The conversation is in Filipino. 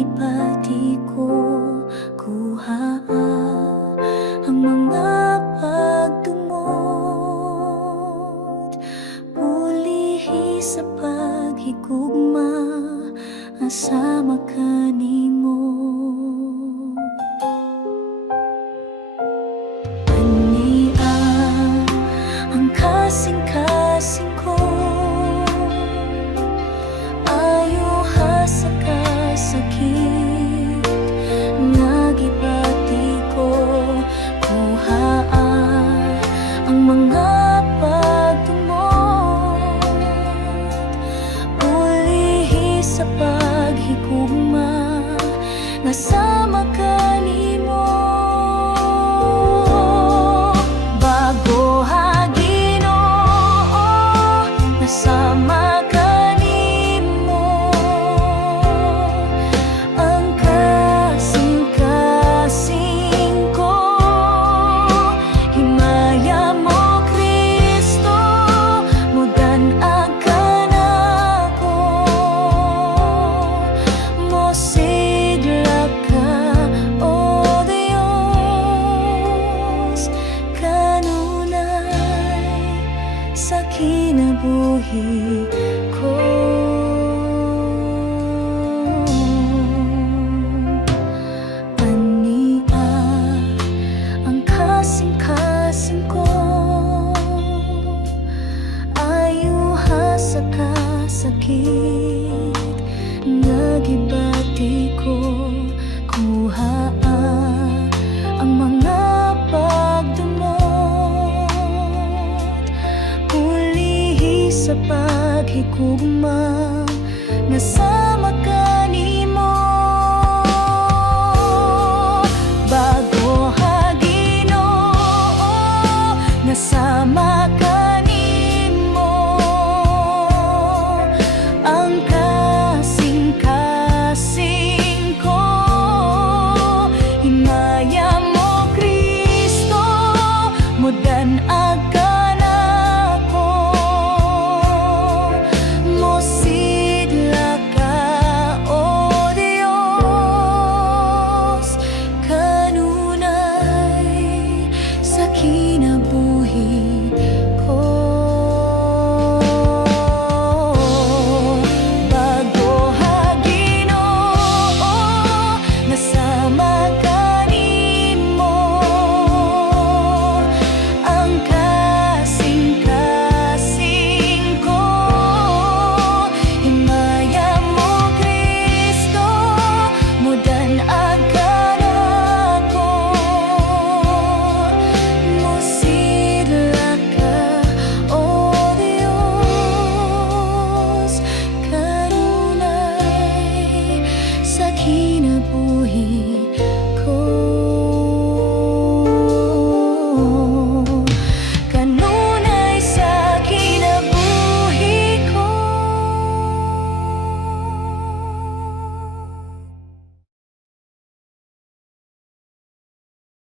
gipati ko kuhaa ang mga pagdumot, pulihi sa paghigugma asama kanimo. Ania ang kasing-kasing ko, ayo ha sa kasakit nga gibati ko kuhaa ang mga pagdumot, pulihi sa paghigugma nasama kanimo. Bago ha Ginoo nasama kanimo, ang kasing-kasing ko, himaya mo Kristo, mudan-ag ka nako, mosigla ka o Dios, kanunay sa kinabuhi ko. Ania ang kasing-kasing ko, ayo ha sa kasakit nga gibati ko kuhaa ang mga pagdumot, pulihi sa paghigugma nga sa